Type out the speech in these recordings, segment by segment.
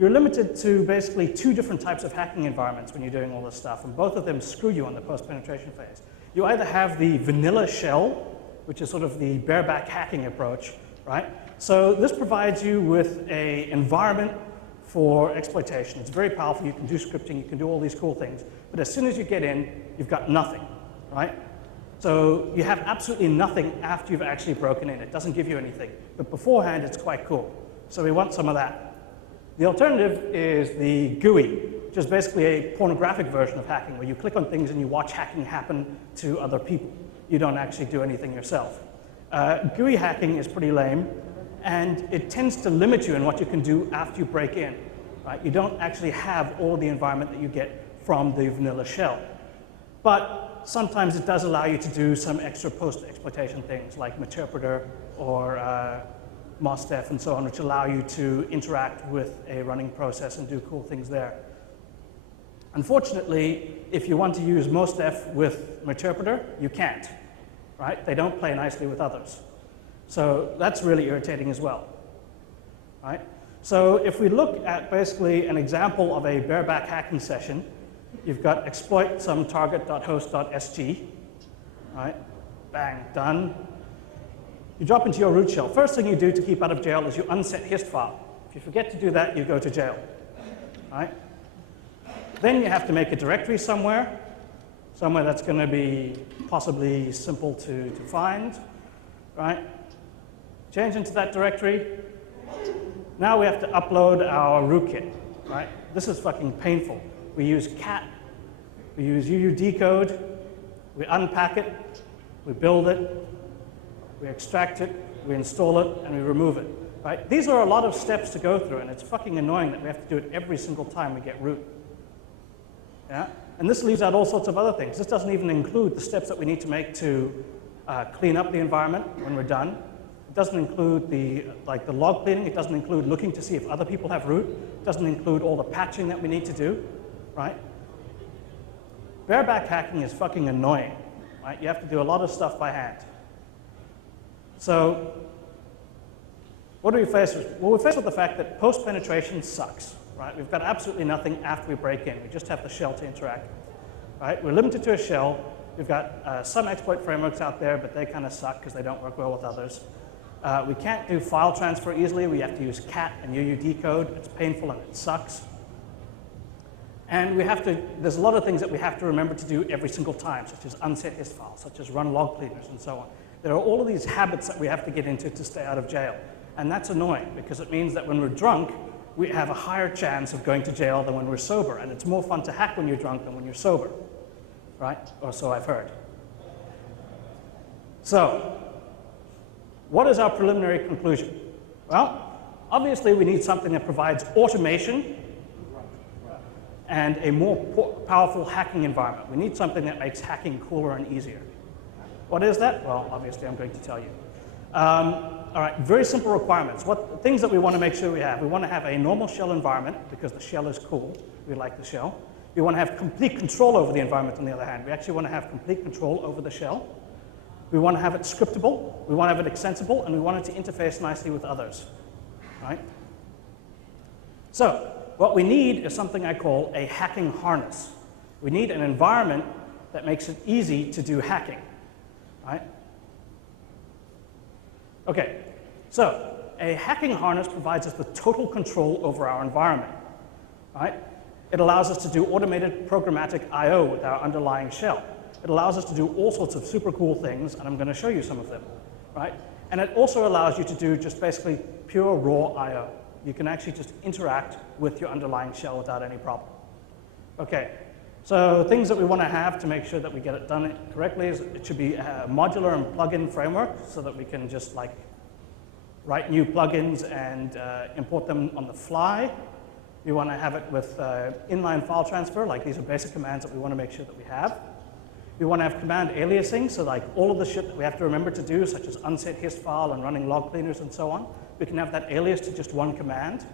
you're limited to basically two different types of hacking environments when you're doing all this stuff, and both of them screw you on the post-penetration phase. You either have the vanilla shell, which is sort of the bareback hacking approach, right? So this provides you with an environment for exploitation. It's very powerful. You can do scripting. You can do all these cool things. But as soon as you get in, you've got nothing, right? So you have absolutely nothing after you've actually broken in. It doesn't give you anything. But beforehand, it's quite cool. So we want some of that. The alternative is the GUI, which is basically a pornographic version of hacking, where you click on things and you watch hacking happen to other people. You don't actually do anything yourself. GUI hacking is pretty lame, and it tends to limit you in what you can do after you break in. Right? You don't actually have all the environment that you get from the vanilla shell. But sometimes it does allow you to do some extra post-exploitation things like Meterpreter or MOSDEF and so on, which allow you to interact with a running process and do cool things there. Unfortunately, if you want to use MOSDEF with Meterpreter, you can't. Right? They don't play nicely with others. So that's really irritating as well. Right? So if we look at basically an example of a bareback hacking session, you've got exploit some target.host.sg, right? Bang, done. You drop into your root shell. First thing you do to keep out of jail is you unset hist file. If you forget to do that, you go to jail, right? Then you have to make a directory somewhere that's going to be possibly simple to find, right? Change into that directory. Now we have to upload our rootkit, right? This is fucking painful. We use cat, we use UUD code, we unpack it, we build it, we extract it, we install it, and we remove it, right? These are a lot of steps to go through, and it's fucking annoying that we have to do it every single time we get root. Yeah? And this leaves out all sorts of other things. This doesn't even include the steps that we need to make to clean up the environment when we're done. It doesn't include the log cleaning. It doesn't include looking to see if other people have root. It doesn't include all the patching that we need to do, right? Bareback hacking is fucking annoying, right? You have to do a lot of stuff by hand. So what are we faced with? Well, we're faced with the fact that post-penetration sucks, right? We've got absolutely nothing after we break in. We just have the shell to interact with, right? We're limited to a shell. We've got some exploit frameworks out there, but they kind of suck because they don't work well with others. We can't do file transfer easily. We have to use cat and UUD code. It's painful and it sucks. And there's a lot of things that we have to remember to do every single time, such as unset hist files, such as run log cleaners, and so on. There are all of these habits that we have to get into to stay out of jail. And that's annoying because it means that when we're drunk, we have a higher chance of going to jail than when we're sober. And it's more fun to hack when you're drunk than when you're sober, right? Or so I've heard. So, what is our preliminary conclusion? Well, obviously we need something that provides automation and a more powerful hacking environment. We need something that makes hacking cooler and easier. What is that? Well, obviously I'm going to tell you. All right, very simple requirements. Things that we want to make sure we have. We want to have a normal shell environment because the shell is cool. We like the shell. We want to have complete control over the environment on the other hand. We actually want to have complete control over the shell. We want to have it scriptable, we want to have it extensible, and we want it to interface nicely with others, right? So, what we need is something I call a hacking harness. We need an environment that makes it easy to do hacking, right? Okay, so a hacking harness provides us with total control over our environment, right? It allows us to do automated programmatic I/O with our underlying shell. It allows us to do all sorts of super cool things, and I'm going to show you some of them, right? And it also allows you to do just basically pure raw I/O. You can actually just interact with your underlying shell without any problem. Okay, so things that we want to have to make sure that we get it done correctly is it should be a modular and plugin framework so that we can just like write new plugins and import them on the fly. We want to have it with inline file transfer, like these are basic commands that we want to make sure that we have. We want to have command aliasing, so like all of the shit that we have to remember to do, such as unset hist file and running log cleaners and so on, we can have that alias to just one command.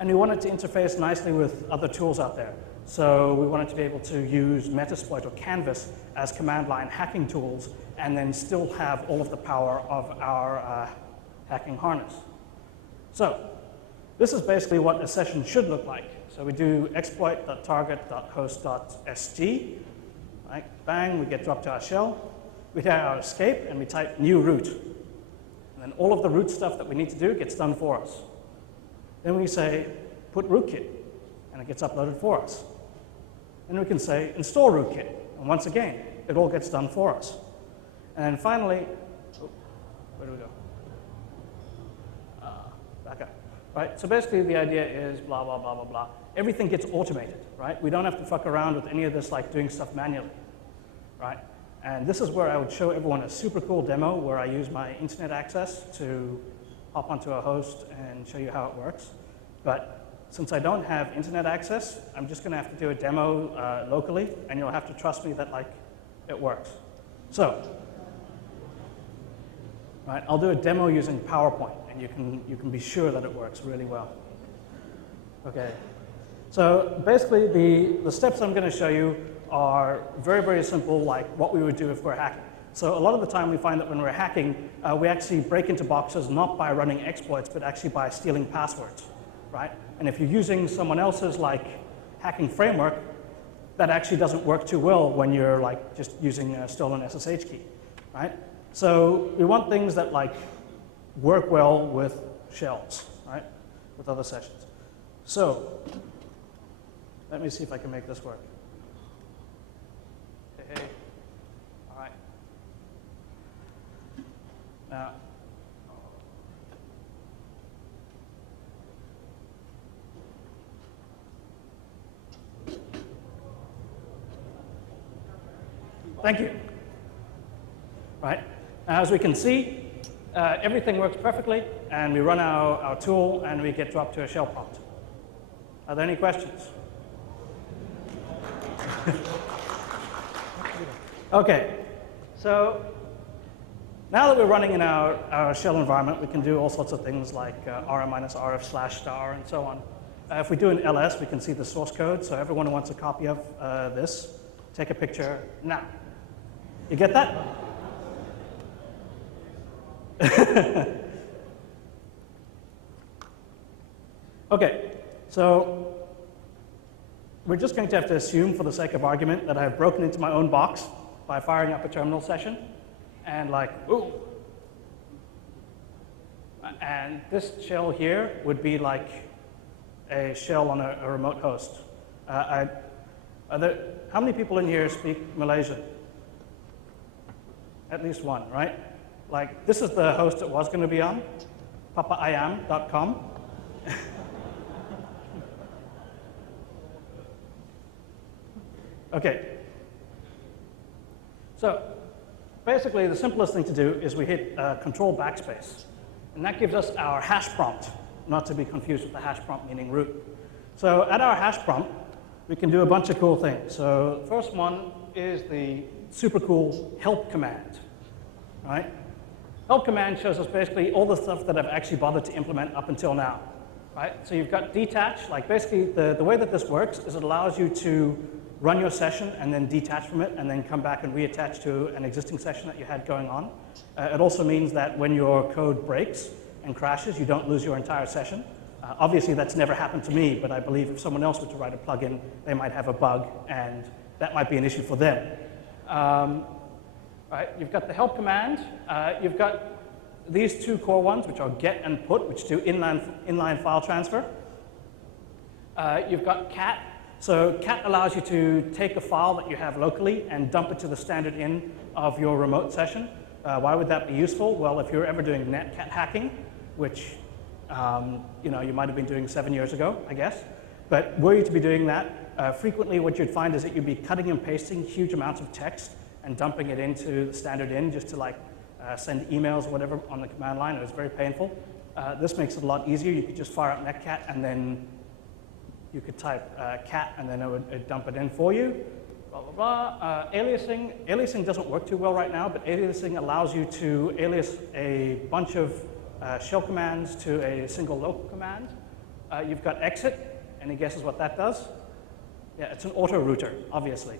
And we want it to interface nicely with other tools out there. So we want it to be able to use Metasploit or Canvas as command line hacking tools and then still have all of the power of our hacking harness. So This is basically what a session should look like. So we do exploit.target.host.sg, right? Bang, we get dropped to our shell. We hit our escape, and we type new root. And then all of the root stuff that we need to do gets done for us. Then we say, put rootkit, and it gets uploaded for us. Then we can say, install rootkit, and once again, it all gets done for us. And then finally, oh, where do we go? Back up. Right, so basically the idea is blah, blah, blah, blah, blah. Everything gets automated, right? We don't have to fuck around with any of this like doing stuff manually, right? And this is where I would show everyone a super cool demo where I use my internet access to hop onto a host and show you how it works. But since I don't have internet access, I'm just gonna have to do a demo locally, and you'll have to trust me that like it works. So, right, I'll do a demo using PowerPoint, and you can be sure that it works really well. Okay, so basically the steps I'm going to show you are very, very simple, like what we would do if we're hacking. So a lot of the time we find that when we're hacking, we actually break into boxes not by running exploits, but actually by stealing passwords, right? And if you're using someone else's like hacking framework, that actually doesn't work too well when you're like just using a stolen SSH key, right? So we want things that like work well with shells, right? With other sessions. So let me see if I can make this work. Hey, all right. Now, thank you. Right. Now, as we can see, everything works perfectly, and we run our tool, and we get dropped to a shell prompt. Are there any questions? Okay, so now that we're running in our shell environment, we can do all sorts of things like rm-rf/star and so on. If we do an ls, we can see the source code, so everyone who wants a copy of this, take a picture now. You get that? Okay, so we're just going to have to assume for the sake of argument that I've broken into my own box by firing up a terminal session and like, ooh. And this shell here would be like a shell on a remote host. How many people in here speak Malaysian? At least one, right? Like, this is the host it was going to be on, papaayam.com. Okay. So, basically, the simplest thing to do is we hit Control backspace. And that gives us our hash prompt, not to be confused with the hash prompt meaning root. So, at our hash prompt, we can do a bunch of cool things. So, the first one is the super cool help command, right? Help command shows us basically all the stuff that I've actually bothered to implement up until now, right? So you've got detach, like basically the way that this works is it allows you to run your session and then detach from it and then come back and reattach to an existing session that you had going on. It also means that when your code breaks and crashes, you don't lose your entire session. Obviously that's never happened to me, but I believe if someone else were to write a plugin, they might have a bug and that might be an issue for them. Right, you've got the help command. You've got these two core ones, which are get and put, which do inline file transfer. You've got cat. So cat allows you to take a file that you have locally and dump it to the standard in of your remote session. Why would that be useful? Well, if you're ever doing netcat hacking, which you know, you might have been doing 7 years ago, I guess. But were you to be doing that, frequently what you'd find is that you'd be cutting and pasting huge amounts of text and dumping it into the standard in just to like send emails or whatever on the command line. It was very painful. This makes it a lot easier. You could just fire up netcat and then you could type cat and then it would dump it in for you. Blah, blah, blah. Aliasing doesn't work too well right now, but aliasing allows you to alias a bunch of shell commands to a single local command. You've got exit. Any guesses what that does? Yeah, it's an auto router, obviously.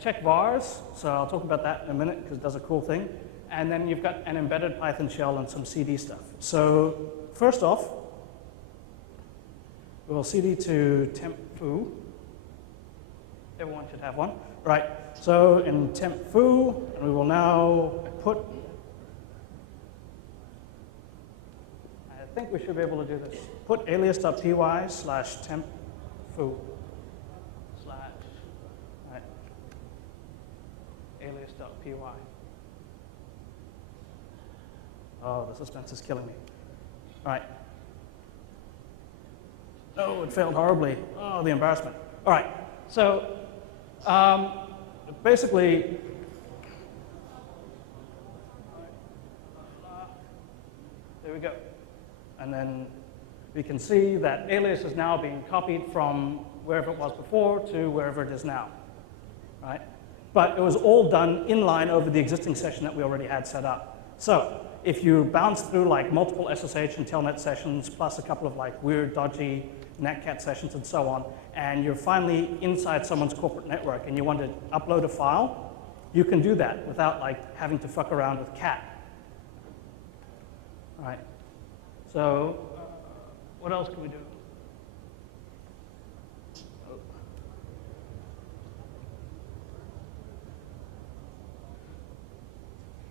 Check vars, so I'll talk about that in a minute because it does a cool thing. and then you've got an embedded Python shell and some CD stuff. So first off, we'll CD to temp foo. Everyone should have one. Right, so in temp foo, and we will now put, I think we should be able to do this, put alias.py / temp foo / right, alias.py. Oh, the suspense is killing me. All right. Oh, it failed horribly. Oh, the embarrassment. All right, so basically, there we go. And then we can see that alias is now being copied from wherever it was before to wherever it is now, right? But it was all done inline over the existing session that we already had set up. So if you bounce through like multiple SSH and Telnet sessions, plus a couple of like weird, dodgy netcat sessions and so on, and you're finally inside someone's corporate network and you want to upload a file, you can do that without like having to fuck around with cat. All right. So what else can we do?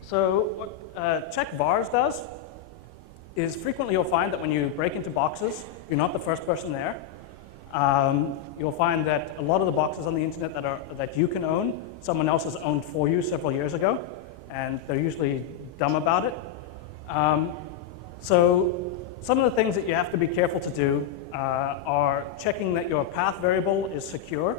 So what check vars does is frequently you'll find that when you break into boxes, you're not the first person there. You'll find that a lot of the boxes on the internet that you can own, someone else has owned for you several years ago, and they're usually dumb about it. So some of the things that you have to be careful to do are checking that your path variable is secure.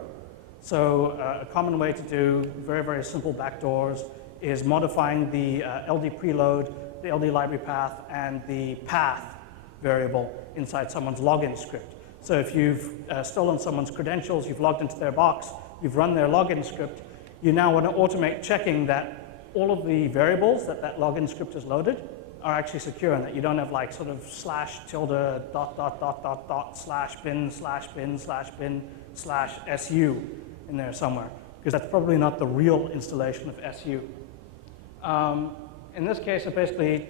So a common way to do very, very simple backdoors is modifying the LD preload, the LD library path, and the path variable inside someone's login script. So if you've stolen someone's credentials, you've logged into their box, you've run their login script, you now want to automate checking that all of the variables that that login script is loaded are actually secure, and that you don't have like sort of / tilde ... /bin / su in there somewhere, because that's probably not the real installation of su. In this case, basically,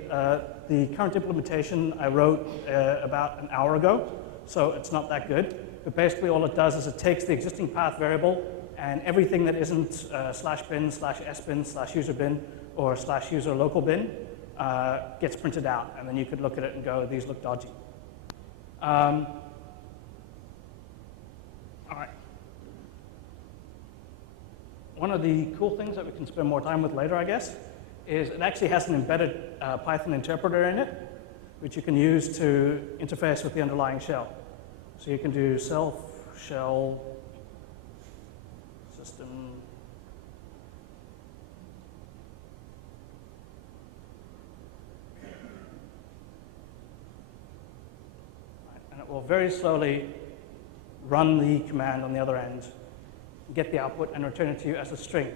the current implementation I wrote about an hour ago, so it's not that good. But basically, all it does is it takes the existing path variable and everything that isn't /bin / sbin / userbin or /user local bin gets printed out, and then you could look at it and go, these look dodgy. All right. One of the cool things that we can spend more time with later, I guess, is it actually has an embedded Python interpreter in it, which you can use to interface with the underlying shell. So you can do self, shell, system. And it will very slowly run the command on the other end, get the output, and return it to you as a string,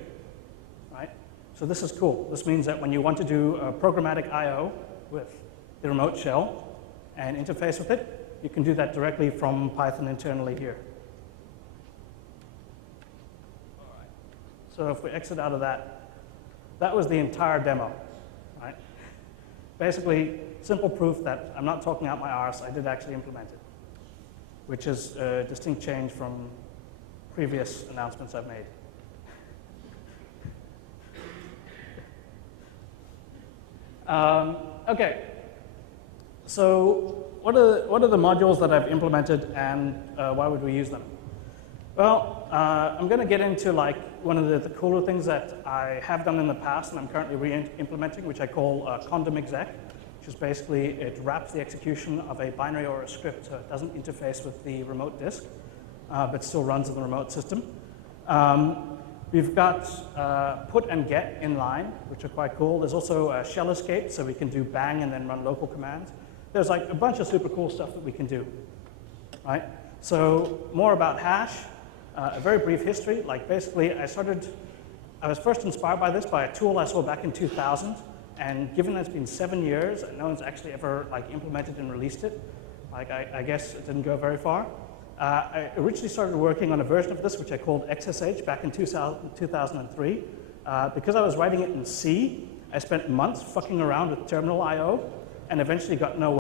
right? So this is cool. This means that when you want to do programmatic I/O with the remote shell and interface with it, you can do that directly from Python internally here. All right. So if we exit out of that, that was the entire demo, right? Basically, simple proof that I'm not talking out my arse. I did actually implement it, which is a distinct change from previous announcements I've made. Okay, so what are the modules that I've implemented, and why would we use them? Well, I'm going to get into like one of the cooler things that I have done in the past and I'm currently re-implementing, which I call condom exec, which is basically it wraps the execution of a binary or a script so it doesn't interface with the remote disk, but still runs in the remote system. We've got put and get inline, which are quite cool. There's also shell escape, so we can do bang and then run local commands. There's like a bunch of super cool stuff that we can do, right? So more about hash, a very brief history. Like basically, I was first inspired by this by a tool I saw back in 2000, and given that it's been 7 years and no one's actually ever like implemented and released it, like I guess it didn't go very far. I originally started working on a version of this, which I called XSH back in 2003. Because I was writing it in C, I spent months fucking around with terminal I/O and eventually got nowhere.